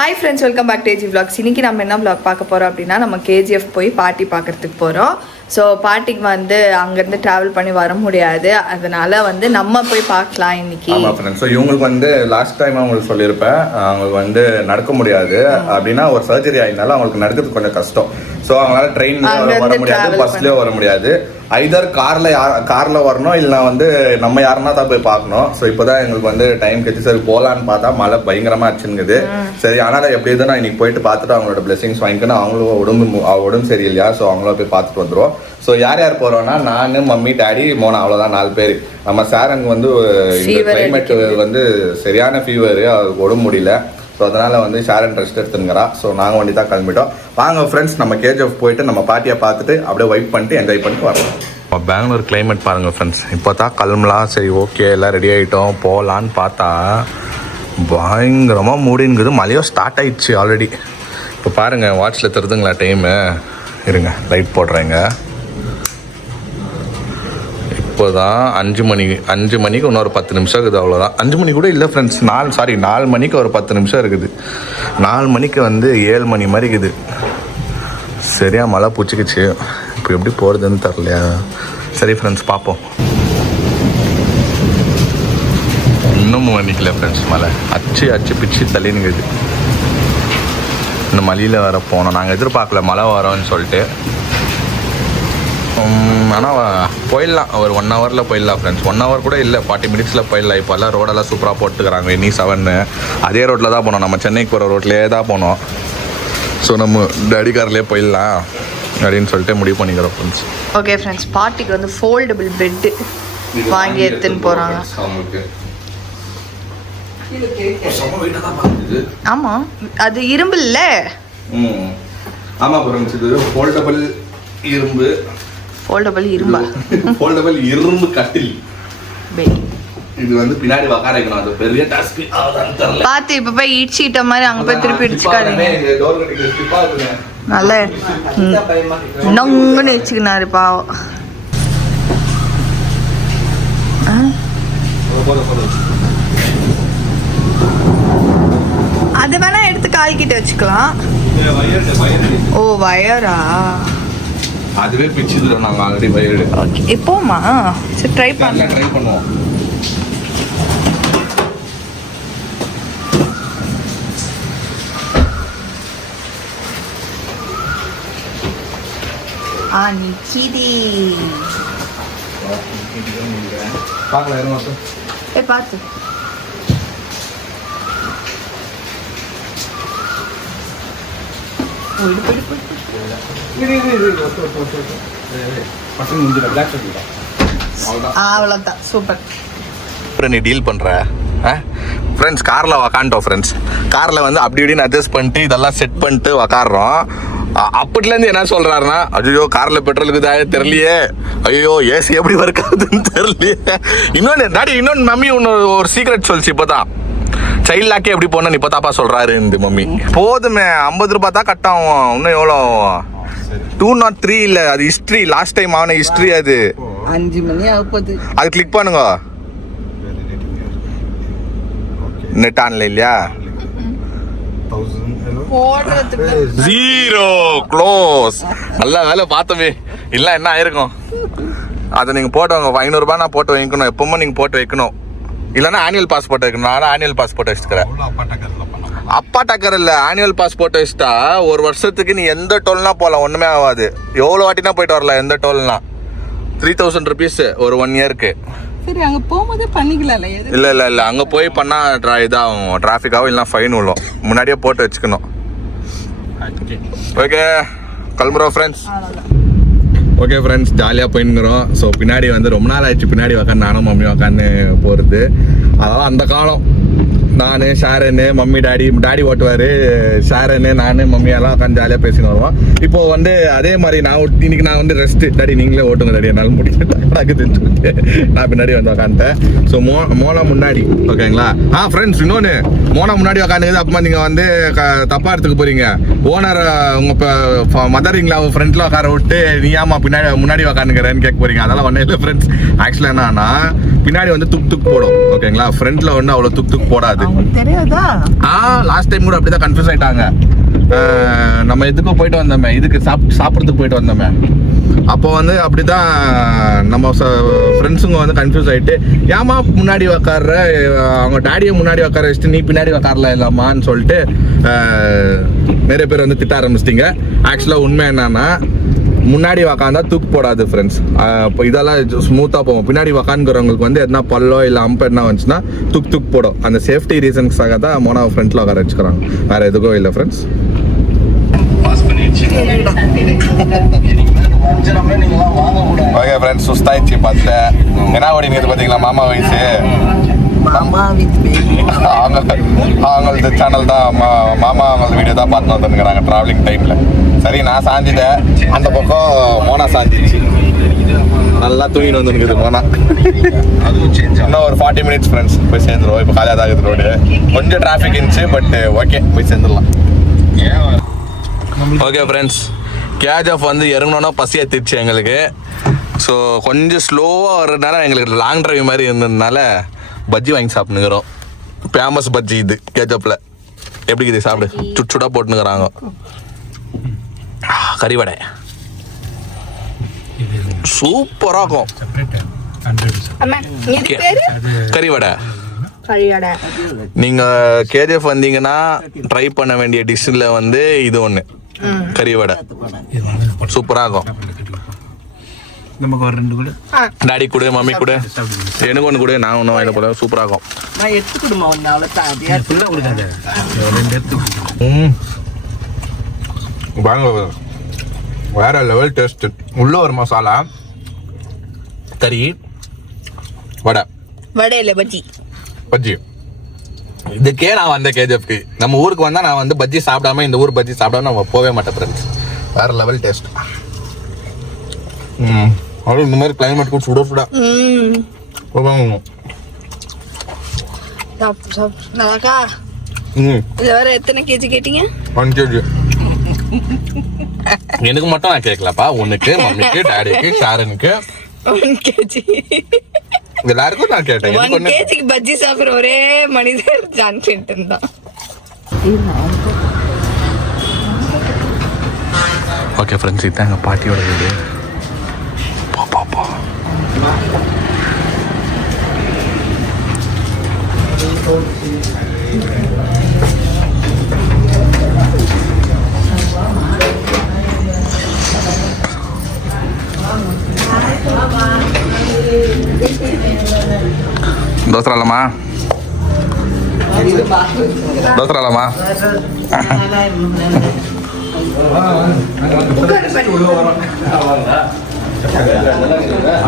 Hi friends, welcome back to AG Vlogs. இன்னைக்கு நம்ம என்ன vlog பார்க்க போறோம் அப்படினா நம்ம KGF போய் பார்ட்டி பார்க்கிறதுக்கு போறோம். ஸோ பார்ட்டிக்கு வந்து அங்கேருந்து ட்ராவல் பண்ணி வர முடியாது, அதனால வந்து நம்ம போய் பார்க்கலாம் இன்னைக்கு. ஆமாம் ஃப்ரெண்ட்ஸ், ஸோ இவங்களுக்கு வந்து லாஸ்ட் டைம் அவங்களுக்கு சொல்லியிருப்பேன், அவங்களுக்கு வந்து நடக்க முடியாது அப்படின்னா ஒரு சர்ஜரி ஆகினாலும் அவங்களுக்கு நடக்கிறது கொஞ்சம் கஷ்டம். ஸோ அவங்களால ட்ரெயின் வர முடியாது, பஸ்லேயே வர முடியாது. ஐதர் காரில் வரணும், இல்லைனா வந்து நம்ம யாருன்னா தான் போய் பார்க்கணும். ஸோ இப்போ தான் எங்களுக்கு வந்து டைம் கழிச்சு சரி போகலான்னு பார்த்தா மழை பயங்கரமாக அடிச்சுங்குது. சரி, ஆனால் எப்படி எதுவும் நான் இன்னைக்கு போயிட்டு பார்த்துட்டு அவங்களோட பிளெஸிங்ஸ் வாங்கிக்கணும். அவங்களும் உடம்பு சரியில்லையா, ஸோ அவங்கள போய் பார்த்துட்டு வந்துடும். ஸோ யார் யார் போகிறோன்னா நான், மம்மி, டேடி, மோனா, அவ்வளோதான் 4 பேர். நம்ம சார் அங்கே வந்து இந்த கிளைமேட் வந்து சரியான ஃபீவர், அவருக்கு உடம்பு முடியல. ஸோ அதனால் வந்து ஷேர் அண்ட் ரெஸ்ட் எடுத்துங்கிறா. ஸோ நாங்கள் வண்டி தான் கிளம்பிட்டோம். வாங்க ஃப்ரெண்ட்ஸ், நம்ம KGF போயிட்டு நம்ம பார்ட்டியை பார்த்துட்டு அப்படியே வைப் பண்ணிட்டு என்ஜாய் பண்ணிட்டு வரலாம். இப்போ பெங்களூர் கிளைமேட் பாருங்கள் ஃப்ரெண்ட்ஸ். இப்போ தான் கிளம்பலாம், சரி ஓகே எல்லாம் ரெடி ஆகிட்டோம் போகலான்னு பார்த்தா பயங்கரமாக மூடிங்குது. மழையும் ஸ்டார்ட் ஆகிடுச்சு ஆல்ரெடி. இப்போ பாருங்கள் வாட்சில் தருதுங்களா டைமு, இருங்க லைட் போடுறேங்க. இப்போ தான் 5 மணிக்கு இன்னொரு 10 நிமிஷம் இருக்குது, அவ்வளோதான். 5 மணி கூட இல்லை ஃப்ரெண்ட்ஸ், 4 மணிக்கு ஒரு 10 நிமிஷம் இருக்குது. 4 மணிக்கு வந்து 7 மணி மாதிரி இருக்குது. சரியா மழை பிடிச்சிக்கிச்சு. இப்போ எப்படி போகிறதுன்னு தரலையா. சரி ஃப்ரெண்ட்ஸ் பார்ப்போம். இன்னும் மணிக்கல ஃப்ரெண்ட்ஸ், மழை அச்சு பிச்சு தள்ளினுங்குது. இந்த மழையில் வர போனோம், நாங்கள் எதிர்பார்க்கல மழை வரோன்னு சொல்லிட்டு. ஆனால் போயிடலாம், ஒரு 1 ஹவரில் போயிடலாம் ஃப்ரெண்ட்ஸ். 1 ஹவர் கூட இல்லை, 40 மினிட்ஸில் போயிடலாம். இப்போல்லாம் ரோடெல்லாம் சூப்பராக போட்டுக்கிறாங்க. இனி 7 அதே ரோட்டில் தான் போனோம், நம்ம சென்னைக்கு போகிற ரோட்லேயே தான் போனோம். ஸோ நம்ம டேடி கார்லேயே போயிடலாம் அப்படின்னு சொல்லிட்டு முடிவு பண்ணிக்கிறோம் ஃப்ரெண்ட்ஸ். ஓகே ஃப்ரெண்ட்ஸ், பார்ட்டிக்கு வந்து ஃபோல்டபுள் பெட்டு வாங்கி எடுத்துன்னு போகிறாங்க. ஆமாம், அது இரும்பு இல்லை. ஆமாம் ஃப்ரெண்ட்ஸ், இது ஃபோல்டபுள் இரும்பு. ஃபோல்டபுள் இரும்பு கட்டில். இது வந்து பின்னாடி உட்கார வைக்கணும், அது பெரிய டாஸ்க். பார்த்து இப்போ போய் இடிச்சிட்ட மாதிரி அங்கே போய் திருப்பி இடிச்சுக்காதீங்க. நல்ல நொங்குன்னு வச்சுக்கினாரு பாவம். அது வேணா எடுத்து காய்கிட்ட வச்சுக்கலாம். ஓ வயரா, அதுவே பிச்சுது. நாங்கள் ஆல்ரெடி வயர்டு. ஓகே, இப்போமா சரி ட்ரை பண்ணுவோம். நிக்கிதி பார்க்கலாம். பார்த்து அவ்வளோதான், சூப்பர். நீ டீல் பண்ணுற ஃப்ரெண்ட்ஸ், காரில் உக்காண்டோம் ஃப்ரெண்ட்ஸ். காரில் வந்து அப்படி இப்படின்னு அட்ஜஸ்ட் பண்ணிட்டு இதெல்லாம் செட் பண்ணிட்டு உக்காடுறோம். அப்படிலேருந்து என்ன சொல்கிறாருன்னா, ஐயோ காரில் பெட்ரோலுக்கு தான் தெரியலையே, ஐயோ ஏசி எப்படி ஒர்க் ஆகுதுன்னு தெரியலையே. இன்னொன்று மம்மி ஒரு சீக்ரெட் சொல்லிச்சு. இப்போ தான் சைல்ட் லாக்கே எப்படி போன இப்போ தாப்பா சொல்கிறாரு இந்த மம்மி. போதுமே, 50 ரூபா தான் கட் ஆகும். இன்னும் எவ்வளோ 203 இல்லை, அது ஹிஸ்ட்ரி. லாஸ்ட் டைம் ஆன ஹிஸ்ட்ரி. அது 5 மணி ஆகுது. அது கிளிக் பண்ணுங்க. நெட் ஆன்ல இல்லையா, 0 க்ளோஸ். நல்ல வேலை பார்த்தோமே, இல்லை என்ன ஆயிருக்கும். அதை நீங்கள் போட்டு வாங்க. 500 ரூபாய் நான் போட்டு வைக்கணும், எப்பவுமே நீங்கள் போட்டு வைக்கணும். இல்லைன்னா ஆனுவல் பாஸ் போட்டு வைக்கணும். நான் ஆனுவல் பாஸ் போட்டு வச்சுக்கிறேன். அப்பா டக்கர் இல்லை, ஆனுவல் பாஸ் போட்டு வச்சுட்டா ஒரு வருஷத்துக்கு நீ எந்த டோல்னா போகலாம், ஒன்றுமே ஆகாது. எவ்வளோ வாட்டினா போயிட்டு வரலாம் எந்த டோல்னா. 3000 rupees ஒரு 1 இயருக்கு. சரி, அங்கே போகும்போது பண்ணிக்கலாம். இல்லை அங்கே போய் பண்ணால் இதாகும், டிராஃபிக்காகவும் இல்லைனா ஃபைன் விழும். முன்னாடியே போட்டு வச்சுக்கணும். ஓகே கிளம்புறோம் ஃப்ரெண்ட்ஸ். ஓகே ஃப்ரெண்ட்ஸ், ஜாலியாக போயின்னுக்கிறோம். ஸோ பின்னாடி வந்து ரொம்ப நாள் ஆயிடுச்சு பின்னாடி உக்காந்து நானும் மம்மி உக்காந்து போகிறது. அதெல்லாம் அந்த காலம். நான், ஷாரனு, மம்மி, டாடி ஓட்டுவார், ஷாரனு, நான், மம்மி எல்லாம் உட்காந்து ஜாலியாக பேசின்னு வருவோம். இப்போது வந்து அதே மாதிரி இன்னைக்கு நான் வந்து ரெஸ்ட்டு. டாடி நீங்களே ஓட்டுங்க டாடி, என்னால் முடியாதுன்னு சொல்லிட்டு நான் பின்னாடி வந்து உக்காந்துட்டேன். ஸோ மோனா முன்னாடி. ஓகேங்களா. ஃப்ரெண்ட்ஸ், இன்னொன்று மோனா முன்னாடி உக்காந்துக்குது. அப்பமா நீங்கள் வந்து தப்பாக எடுத்துக்க போகிறீங்க. ஓனர் உங்கள் மதர் இன்லா ஃப்ரெண்டில் உட்கார விட்டு நீ ஆமா முன்னாடி உக்காந்துக்கிறேன்னு கேட்க போகிறீங்க. அதெல்லாம் ஒன்றும் இல்லை ஃப்ரெண்ட்ஸ். ஆக்சுவலாக என்னன்னா பின்னாடி வந்து துக் போடும். ஓகேங்களா. ஃப்ரண்ட்டில் வந்து அவ்வளோ துக் போடாது. தெரியாதா? லாஸ்ட் டைம் கூட அப்படிதான் கன்ஃபியூஸ் ஆயிட்டாங்க. நம்ம எதுக்கோ போயிட்டு வந்தோமே, இதுக்கு சாப்பிட்றதுக்கு போயிட்டு வந்தோமே, அப்போ வந்து அப்படிதான் நம்ம ஃப்ரெண்ட்ஸுங்க வந்து கன்ஃபியூஸ் ஆகிட்டு, ஏமா முன்னாடி உக்காடுற, அவங்க டேடியை முன்னாடி உக்கார வச்சுட்டு நீ பின்னாடி உக்காரல இல்லாமான்னு சொல்லிட்டு நிறைய பேர் வந்து திட்ட ஆரம்பிச்சிட்டிங்க. ஆக்சுவலாக உண்மை என்னன்னா, முன்னாடி உக்காந்தா தூக்கு போடாது ஃப்ரெண்ட்ஸ். இப்போ இதெல்லாம் ஸ்மூத்தாக போவோம். பின்னாடி உக்காந்துக்கிறவங்களுக்கு வந்து எதனா பல்லோ இல்லை அம்பு என்ன வந்துச்சுன்னா தூக்கு போடும். அந்த சேஃப்டி ரீசன்ஸாக தான் மோனாவை ஃப்ரண்ட்டில் உட்கார வச்சுக்கிறாங்க, வேறு எதுக்கும் இல்லை ஃப்ரெண்ட்ஸ். ஓகே ஃப்ரெண்ட்ஸ், சுஸ்தாயிடுச்சு பார்த்தேன். என்ன ஓடினது பார்த்தீங்களா மாமா வயசு. அவங்களது சேனல் தான், மாமா அவங்களது வீடியோ தான் பார்த்து வந்துருக்குறாங்க ட்ராவலிங் டைமில். சரி, நான் சாஞ்சிட்டேன், அந்த பக்கம் மோனா சாஞ்சிச்சு. நல்லா தூங்கிட்டு வந்துருக்குது மோனா. இன்னும் ஒரு 40 மினிட்ஸ் ஃப்ரெண்ட்ஸ் போய் சேர்ந்துருவோம். இப்போ காலையாக தான் இருக்குது ரோடு, கொஞ்சம் டிராஃபிக் இருந்துச்சு, பட் ஓகே போய் சேர்ந்துடலாம். ஓகே ஃப்ரெண்ட்ஸ், கேஜிஎஃப் வந்து இறங்கணுன்னா பசி ஏற்றிடுச்சு எங்களுக்கு. ஸோ கொஞ்சம் ஸ்லோவாக வர்றதுனால எங்களுக்கு லாங் டிரைவ் மாதிரி இருந்ததுனால பஜ்ஜி வாங்கி சாப்பிட்டுக்கிறோம். ஃபேமஸ் பஜ்ஜி இது கேஜிஎஃப்பில். எப்படி இது சாப்பிடு, சுடாக போட்டுனுக்குறாங்க. கறிவடை சூப்பராக இருக்கும். கறிவடை நீங்கள் கேஜிஎஃப் வந்தீங்கன்னா ட்ரை பண்ண வேண்டிய டிஷ்ஷில் வந்து இது ஒன்று, கறிவடை சூப்பராக இருக்கும். நமக்கு ஒரு 2 கூட டாடி கூட, மம்மி கூட, எனக்கு ஒன்று கூட, நான் ஒன்றும் வாங்கி போல. சூப்பராக இருக்கும். நான் எடுத்துக்கிடுமா ஒன்று அவ்வளோ ஃபுல்லாக கொடுக்காது, 2 எடுத்து. வாங்க, வேற லெவல் டேஸ்ட். உள்ள ஒரு மசாலா கறி வடை இல்லை பஜ்ஜி. இதுக்கே நான் வந்தேன் கேஜிஎஃப்க்கு. நம்ம ஊருக்கு வந்தால் நான் வந்து பஜ்ஜி சாப்பிடாம, இந்த ஊர் பஜ்ஜி சாப்பிடாம நம்ம போகவே மாட்டேன் ஃப்ரெண்ட்ஸ். வேற லெவல் டேஸ்ட். அவ்வளோ இந்த மாதிரி கிளைமேட் கூட சுட எத்தனை கேஜி கேட்டீங்க? 1 kg. எனக்கு மட்டும் நான் கேட்கலப்பா, உனக்கு, மம்மிக்கு, டாடிக்கு, ஷாரனுக்கு 1 கேஜி. எல்லாருக்கும் நான் கேட்டேன். 1 கேஜிக்கு பஜ்ஜி சாப்பிட்ற ஒரே மனிதர் ஜான் கிளின்டன் தான். ஓகே ஃப்ரெண்ட்ஸ், இதுதான் எங்கள் பாட்டியோட வீடு. பா దోసరాలమ్మా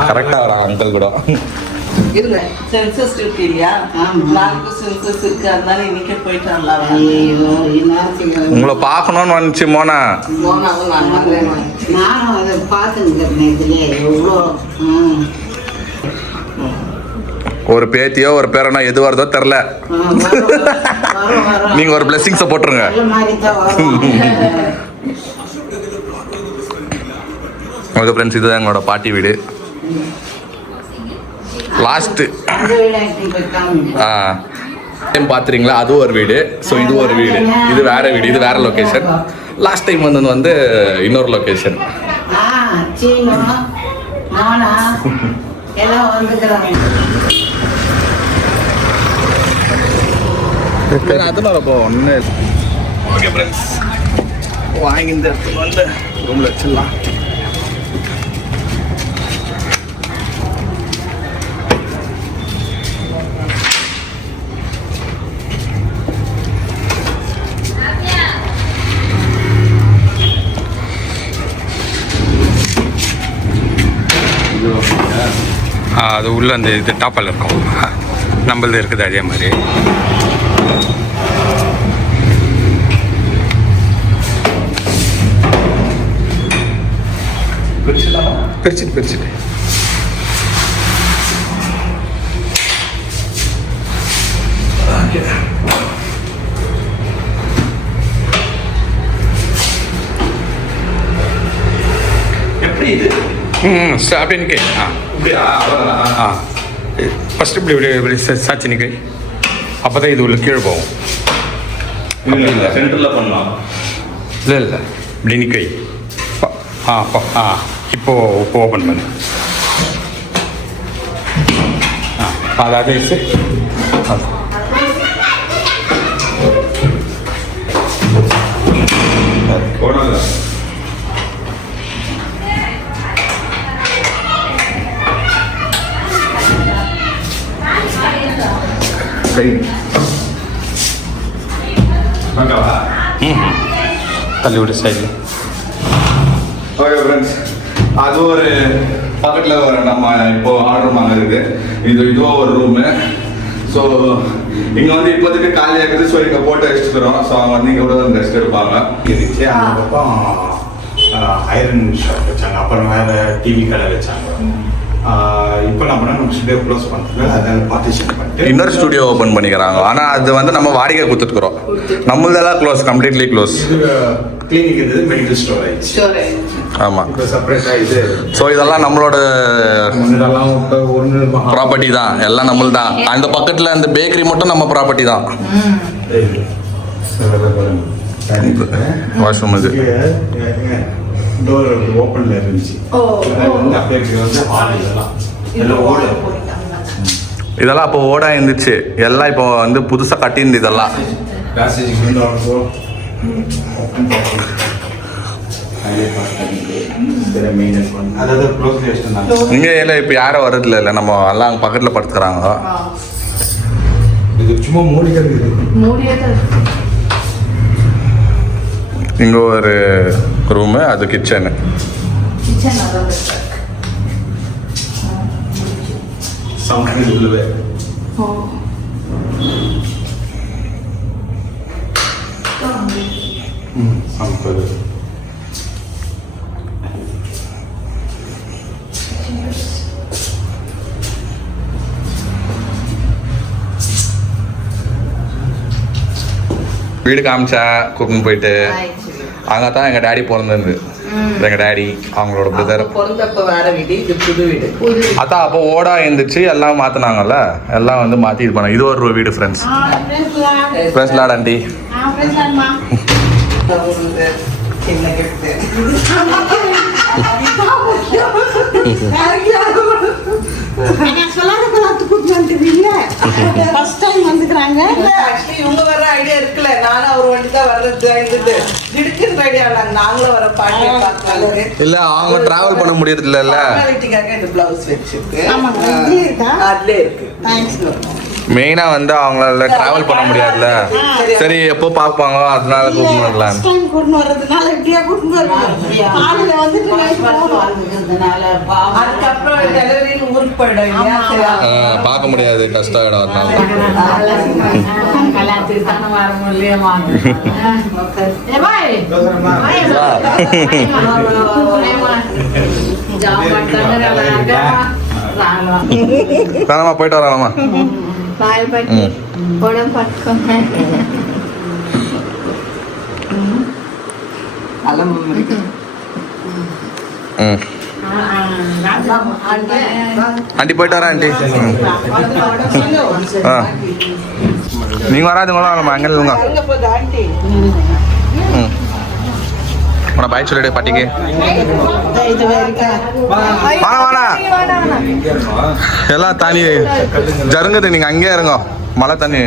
கரெக்டா வரா அங்கிள் கூட. சென்சஸ் இருக்கு இல்லையா, 4 சென்சஸ் இருக்கு, அதனால இன்னைக்கே போயிட்டாங்களா. உங்களை பார்க்கணும்னு வந்துச்சு மோனா. நானும் அதை பார்த்துருக்கேன். எவ்வளோ ஒரு பேத்தியோ ஒரு பேரனோ எது வருதோ தெரில, நீங்க ஒரு பிளெஸிங்ஸை போட்டுருங்க. ஓகே ஃப்ரெண்ட்ஸ், இதுதான் எங்களோட பாட்டி வீடு. லாஸ்ட்டு டைம் பார்த்துறீங்களா, அது ஒரு வீடு. ஸோ இது ஒரு வீடு, இது வேற வீடு, இது வேற லொக்கேஷன். லாஸ்ட் டைம் வந்து இன்னொரு லொக்கேஷன். அதெல்லாம் ரொம்ப ஒன்று. ஓகே ஃப்ரெண்ட்ஸ், வாங்கி இந்த இடத்துல வந்து ரூமில் வச்சிடலாம். அது உள்ள அந்த இது டாப்பில் இருக்கும், நம்மளது இருக்குது அதே மாதிரி. பிரிச்சுட்டு எப்படி இது அப்படின்னு இப்படியா? ஃபஸ்ட்டு இப்படி சாட்சி நிற்க அப்போ தான் இது உள்ள கீழே போகும். இல்லை சென்டரில் பண்ணலாம். இல்லை இப்படி நிற்கை. இப்போ ஓப்பன் பண்ணு. அதாவது தள்ளி விடு சைடில். ஓகே ஃப்ரெண்ட்ஸ், அது ஒரு பக்கத்தில் ஒரு நம்ம இப்போ ஆர்டர் வாங்குறது. இதுவும் ஒரு ரூமு. ஸோ இங்கே வந்து இப்போதைக்கு காலியாக இருக்குது. ஸோ இங்கே போட்டு வச்சுக்கிறோம். ஸோ அவங்க வந்து இங்கே கூட ரெஸ்ட் எடுப்பாங்க. இருந்துச்சு. அந்த பக்கம் ஐரன் ஷாப் வச்சாங்க. அப்புறம் வேறு டிவி கடை வச்சாங்க. இப்போ நம்ம நம்ம ஸ்டுடியோ க்ளோஸ் பண்ணிட்டு அதை பார்ட்டிஷன் பண்ணிட்டு இன்னொரு ஸ்டுடியோ ஓப்பன் பண்ணிக்கிறாங்க. ஆனால் அது வந்து நம்ம வாடகை கொடுத்துட்டுக்கிறோம். நம்மளதெல்லாம் க்ளோஸ், கம்ப்ளீட்லி க்ளோஸ். கிளினிக் இருந்தது, மெடிக்கல் ஸ்டோர் ஆயிடுச்சு. ஆமாம். இப்போ செப்பரேட்டாக இது. ஸோ இதெல்லாம் நம்மளோட இதெல்லாம் இப்போ ஒன்று ப்ராப்பர்ட்டி தான். எல்லாம் நம்மளது தான். அந்த பக்கத்தில் அந்த பேக்கரி மட்டும் நம்ம ப்ராப்பர்ட்டி தான். வாஷ்ரூம் இது டோர் ஓப்பனில் இருந்துச்சு. வந்து அப்படியே வந்து ஹால் எல்லாம் ஓட. இதெல்லாம் அப்போ ஓடா இருந்துச்சு. எல்லாம் இப்போ வந்து புதுசாக கட்டியிருந்து இதெல்லாம். பேசேஜுக்கு வந்து அவ்வளோ அதாவது க்ளோஸ் வச்சுருந்தாங்க. இங்கே இல்லை இப்போ யாரும் வர்றதில்ல. இல்லை நம்ம எல்லாம் அங்கே பக்கத்தில் படுத்துக்கிறாங்க. இது சும்மா மூலிகை இருக்குது. இங்கே ஒரு ரூமு, அது கிச்சனு. சமைக்கிறது உள்ளவே. சமைக்கிறது வீடு காமிச்சா கூப்பிட்டு போயிட்டு அங்கே தான் எங்கள் டேடி பிறந்திருந்து. எங்கள் டேடி அவங்களோட பிரதர் பிறந்தப்ப வேற வீடு, இது புது வீடு. அதான் அப்போ ஓடா இருந்துச்சு. எல்லாம் மாற்றினாங்கல்ல. எல்லாம் வந்து மாற்றி இது பண்ண. இது ஒரு வீடு ஃப்ரெண்ட்ஸ். Friends lot aunty. சின்ன கிஃப்ட். இவங்க வர ஐடியா இருக்குல்ல. நானும் அவர் வண்டி தான் வர்றது. திடுக்குன்ற ஐடியா நாங்களும் வர பாட்டி பார்த்தாங்க. இல்ல அவங்க டிராவல் பண்ண முடியறது இல்ல. இந்த பிளவுஸ் வச்சிருக்கு. அதுல இருக்கு. மெயினா வந்து அவங்களால டிராவல் பண்ண முடியாதுல்ல. சரி எப்போ பார்ப்பாங்க அதனால கூப்பிட்டு வரலாம். அதுக்கப்புறம் டெலிவரி ஊருக்கு போயிடும். பார்க்க முடியாது, கஷ்டம் ஆயிடும். அதனால போயிட்டு வரலாமா? பாய் பாட்டி உடம்பு பார்த்துக்கோங்க. ஆண்டி போயிட்டு வரேன் ஆண்டி. நீங்க வராதுங்களா? நம்ம அங்கே இல்லைங்க. பாய் சொல்லிடு பாட்டிக்கு. வாடா எல்லாம் தண்ணி ஜருங்குது. நீங்க அங்கேயே இருங்க. மழை தண்ணி.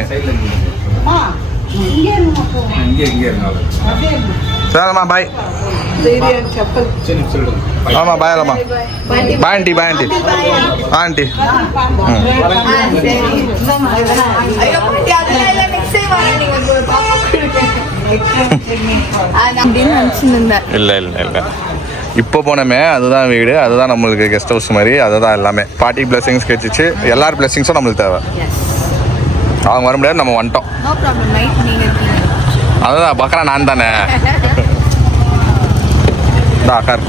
சரிம்மா பாய். ஆமா பாய். ஆமா bye aunty. Bye aunty. Aunty இல்லை இல்லை இல்லை. இப்போ போனோமே அதுதான் வீடு. அதுதான் நம்மளுக்கு கெஸ்ட் ஹவுஸ் மாதிரி. அதுதான் எல்லாமே. பாட்டி பிளெஸிங்ஸ் கிடைச்சிச்சு. எல்லார் பிளெஸிங்ஸும் நம்மளுக்கு தேவை. அவங்க வர முடியாது, நம்ம வந்துட்டோம். அதுதான் பார்க்குறேன் நான் தானே. கார்